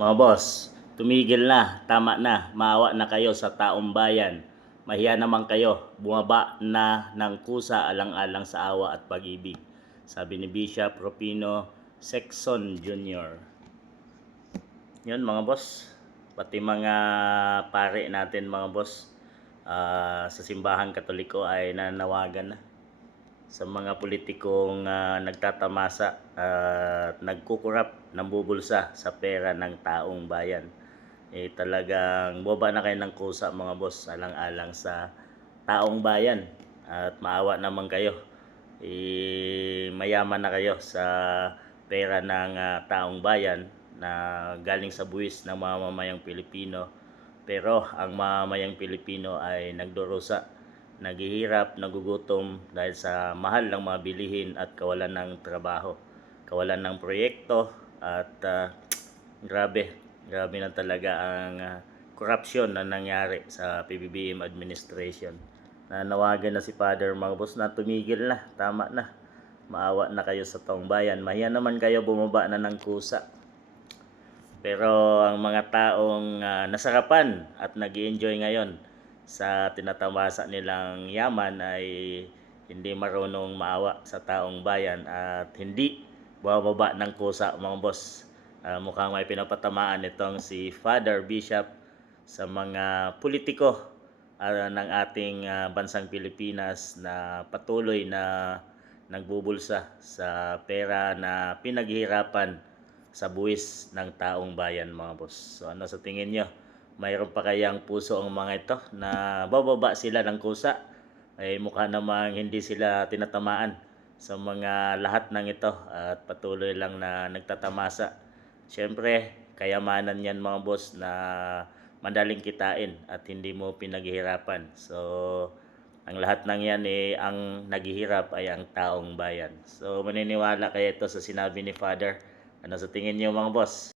Mga boss, tumigil na, tama na, maawa na kayo sa taong bayan. Mahiya naman kayo, bumaba na ng kusa alang-alang sa awa at pag-ibig. Sabi ni Bishop Rufino Sexton Jr. Yun mga boss, pati mga pare natin mga boss sa simbahan katoliko ay nanawagan na sa mga politikong nagtatamasa at nagkukurap, nambubulsa sa pera ng taong bayan. Talagang boba na kayo ng kusa mga boss, alang-alang sa taong bayan, at maawa naman kayo. Mayaman na kayo sa pera ng taong bayan na galing sa buwis ng mamamayang Pilipino, pero ang mamamayang Pilipino ay nagdurusa, naghihirap, nagugutom dahil sa mahal ng mga bilihin at kawalan ng trabaho, kawalan ng proyekto, at grabe na talaga ang korupsyon na nangyari sa PBBM administration. Nanawagan na si Father mga boss na tumigil na, tama na, maawa na kayo sa taong bayan. Mahiya naman kayo, bumaba na ng kusa. Pero ang mga taong nasarapan at nag-i-enjoy ngayon sa tinatamasa nilang yaman ay hindi marunong maawa sa taong bayan at hindi bumababa ng kusa mga boss. Mukhang may pinapatamaan itong si Father Bishop sa mga politiko ng ating bansang Pilipinas na patuloy na nagbubulsa sa pera na pinaghihirapan sa buwis ng taong bayan mga boss. So ano sa tingin nyo? Mayroon pa kayang puso ang mga ito na bababa sila ng kusa? Ay mukha namang hindi sila tinatamaan sa mga lahat ng ito at patuloy lang na nagtatamasa. Siyempre, kayamanan yan mga boss na madaling kitain at hindi mo pinaghihirapan. So, ang lahat ng yan ang naghihirap ay ang taong bayan. So, maniniwala kayo ito sa sinabi ni Father. Ano sa tingin niyo mga boss?